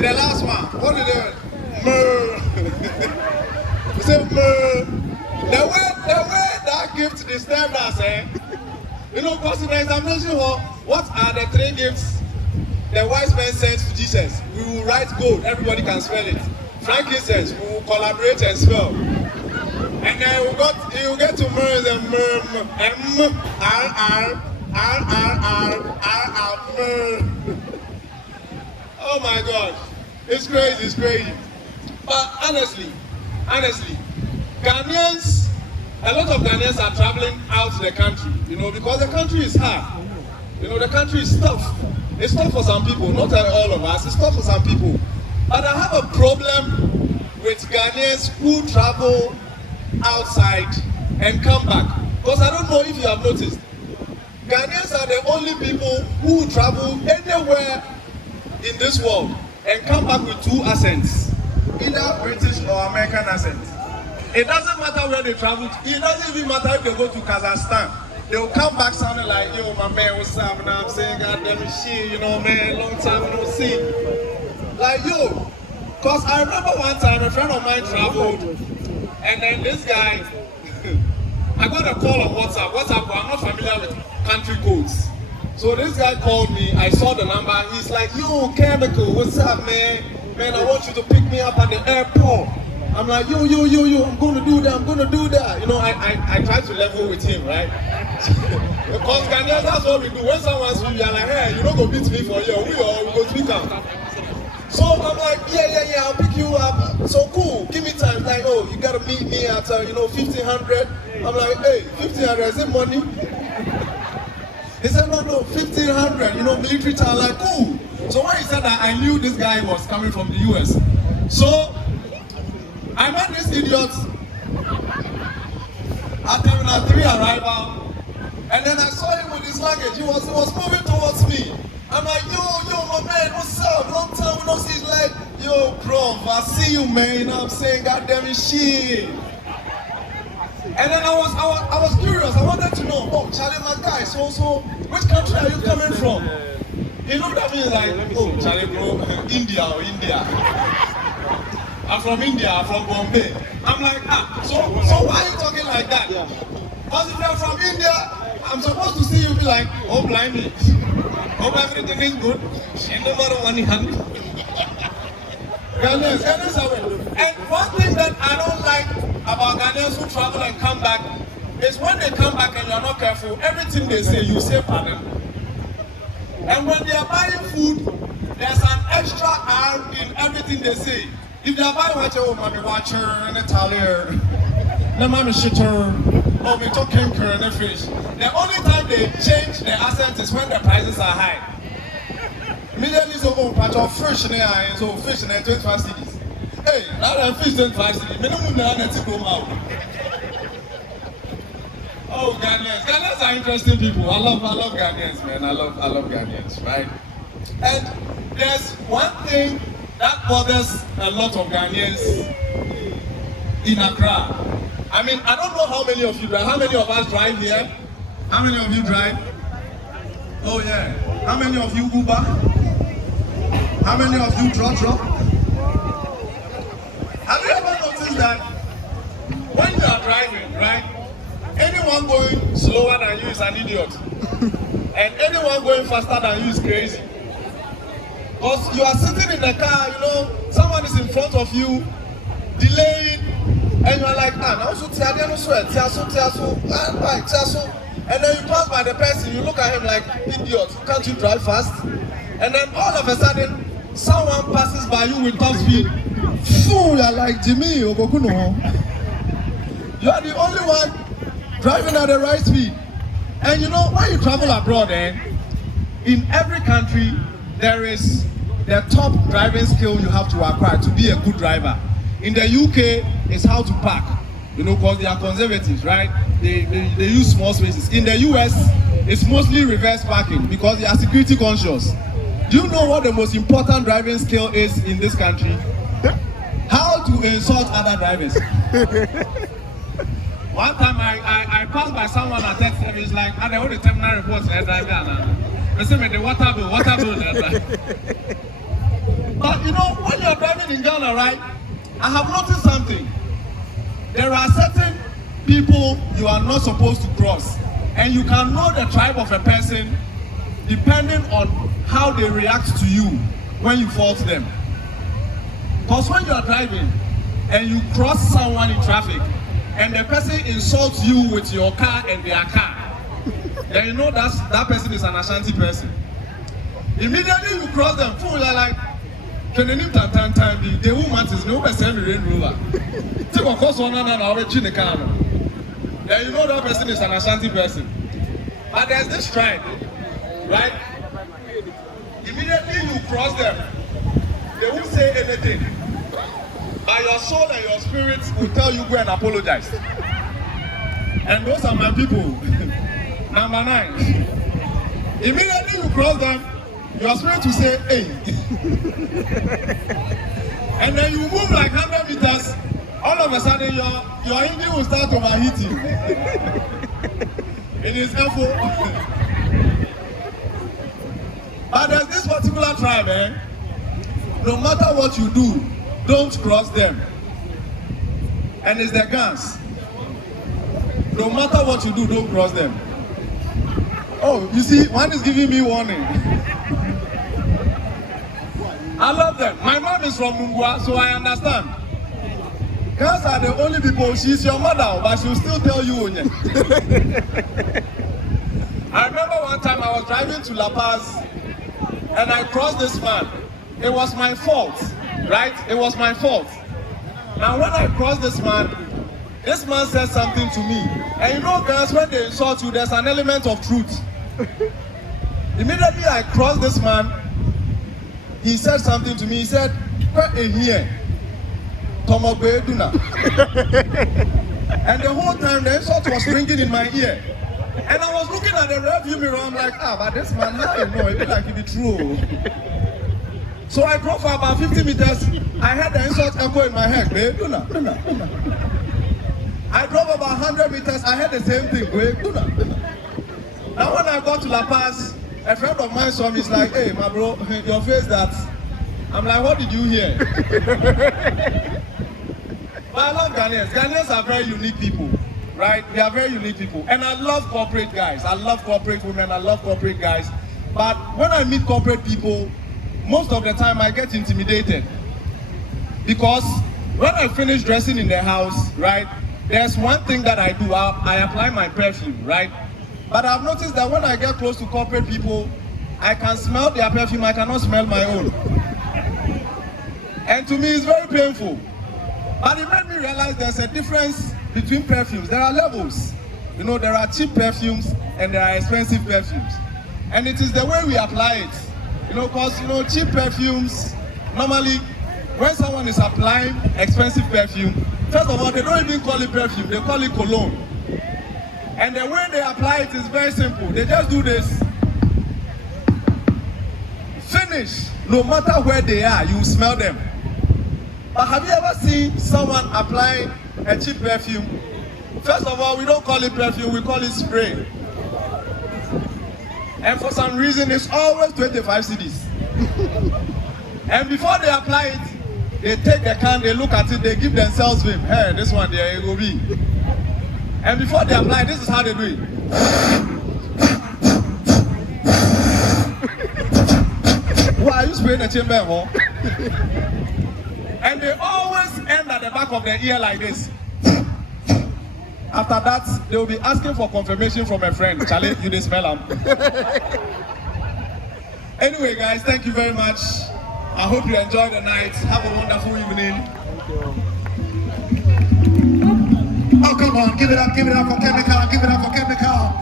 And the last one, what did they? We say the way that gift disturbed us, You know, because in the examination hall, what are the 3 gifts the wise men sent to Jesus? We will write gold, everybody can spell it. Frankincense, we will collaborate and spell. And then you get to myrrh and myrrh. Oh my God, it's crazy. But honestly, Ghanaians, a lot of Ghanaians are traveling out to the country, you know, because the country is hard. You know, the country is tough. It's tough for some people, not all of us, it's tough for some people. But I have a problem with Ghanaians who travel outside and come back. Because I don't know if you have noticed, Ghanaians are the only people who travel anywhere in this world and come back with 2 accents, either British or American accent. It doesn't matter where they travel to. It doesn't even matter if they go to Kazakhstan. They will come back sounding like, yo, my man, what's up? And I'm saying, God damn it, shit, you know, man, long time no see. Like, yo, because I remember one time a friend of mine traveled, and then this guy, I got a call on WhatsApp. I'm not familiar with country codes. So this guy called me, I saw the number, he's like, yo, Khemical, what's up, man? Man, I want you to pick me up at the airport. I'm like, yo, I'm gonna do that. You know, I try to level with him, right? Because Ghanaians, that's what we do. When someone speaks, we are like, hey, you don't go beat me for you, we go speak out. So I'm like, yeah, I'll pick you up. So cool, give me time. Like, oh, you gotta meet me at, 1500. I'm like, hey, 1500, is it money? He said, no, 1500, military time. Like, cool. So when he said that, I knew this guy was coming from the US. So I met this idiot at Terminal 3 arrival. And then I saw him with his luggage. He was moving towards me. I'm like, yo, my man, what's up? Long time we don't see. He's like, yo, bro, I see you, man. You know what I'm saying? God damn it, shit. And then I was curious. I wanted to know, oh, Charlie, my guy, so which country are you coming from? He looked at me like, oh, Charlie, bro, India. I'm from India, I'm from Bombay. I'm like, so why are you talking like that? Because if you're from India, I'm supposed to see you be like, oh, blimey. Hope everything is good. Ghanaians are well. And one thing that I don't like about Ghanaians who travel and come back is when they come back and you're not careful, everything they say, you say pardon. And when they are buying food, there's an extra R in everything they say. If they are buying water, oh, mommy watcher and a taller, no mommy shitter, oh, me talking and a fish. The only time they change their accent is when the prices are high. Immediately, so, oh, patch of fish in there, so fish in there, 25 cedis. Hey, now that fish 25 cedis, minimum now, let's go out. Oh, Ghanaians are interesting people. I love Ghanaians, man. I love Ghanaians, right? And there's one thing that bothers a lot of Ghanaians in Accra. I mean, I don't know how many of you drive. How many of us drive here? How many of you drive? Oh yeah. How many of you Uber? How many of you drop? Have you ever noticed that when you are driving, right? Anyone going slower than you is an idiot. And anyone going faster than you is crazy. Because you are sitting in the car, someone is in front of you, delaying, and you are like, now so and then you pass by the person, you look at him like, idiot, can't you drive fast? And then all of a sudden, someone passes by you with top speed. Fool, you are like Jimmy, you are the only one driving at the right speed. And when you travel abroad, in every country, there is the top driving skill you have to acquire to be a good driver. In the UK, it's how to park, because they are conservatives, right? They use small spaces. In the US, it's mostly reverse parking because they are security conscious. Do you know what the most important driving skill is in this country? How to insult other drivers. One time I passed by someone at that time, it's like, I want the terminal reports and driver. I said, the water bill. But you know, when you're driving in Ghana, right, I have noticed something. There are certain people you are not supposed to cross. And you can know the tribe of a person depending on how they react to you when you fault them. Because when you are driving and you cross someone in traffic and the person insults you with your car and their car, then you know that person is an Ashanti person. Immediately you cross them, you're like, they will mantis, no person will Range Rover. Take a course one and I'll reach in the car. Then you know that person is an Ashanti person. But there's this tribe, right? Immediately you cross them, they won't say anything. But your soul and your spirit will tell you go and apologize. And those are my people. Number 9. Immediately you cross them, your spirit will say, hey. And then you move like 100 meters, all of a sudden your engine will start overheating. It is effort. But there's this particular tribe, no matter what you do, don't cross them. And it's the guns. No matter what you do, don't cross them. Oh, you see, one is giving me warning. I love them. My mom is from Mungwa, so I understand. Girls are the only people, she's your mother, but she'll still tell you. I remember one time I was driving to La Paz and I crossed this man. It was my fault, right? It was my fault. Now when I crossed this man said something to me. And you know girls, when they insult you, there's an element of truth. Immediately I crossed this man, he said something to me. He said, "Where in here? And the whole time the insult was ringing in my ear. And I was looking at the rearview mirror, I'm like, but this man, how you know? It be like it be true. So I drove for about 50 meters. I had the insult echo in my head. I drove about 100 meters. I had the same thing. Now when I got to La Paz, a friend of mine saw me. He's like, hey, my bro, your face that. I'm like, what did you hear? But I love Ghanaians. Ghanaians are very unique people, right? They are very unique people. And I love corporate guys. I love corporate women. I love corporate guys. But when I meet corporate people, most of the time I get intimidated. Because when I finish dressing in the house, right, there's one thing that I do. I apply my perfume, right? But I've noticed that when I get close to corporate people, I can smell their perfume. I cannot smell my own. And to me, it's very painful. But it made me realize there's a difference between perfumes. There are levels. You know, there are cheap perfumes and there are expensive perfumes. And it is the way we apply it. You know, because, you know, cheap perfumes, normally, when someone is applying expensive perfume, first of all, they don't even call it perfume, they call it cologne. And the way they apply it is very simple. They just do this. Finish. No matter where they are, you smell them. But have you ever seen someone applying a cheap perfume? First of all, we don't call it perfume, we call it spray. And for some reason, it's always 25 cedis. And before they apply it, they take the can, they look at it, they give themselves vim. Hey, this one there, it will be. And before they apply, this is how they do it. Why are you spraying the chamber more? And they always end at the back of their ear like this. After that, they will be asking for confirmation from a friend. Charlie, you didn't smell them. Anyway, guys, thank you very much. I hope you enjoy the night. Have a wonderful evening. Thank you. Oh, come on, give it up for Khemical, give it up for Khemical.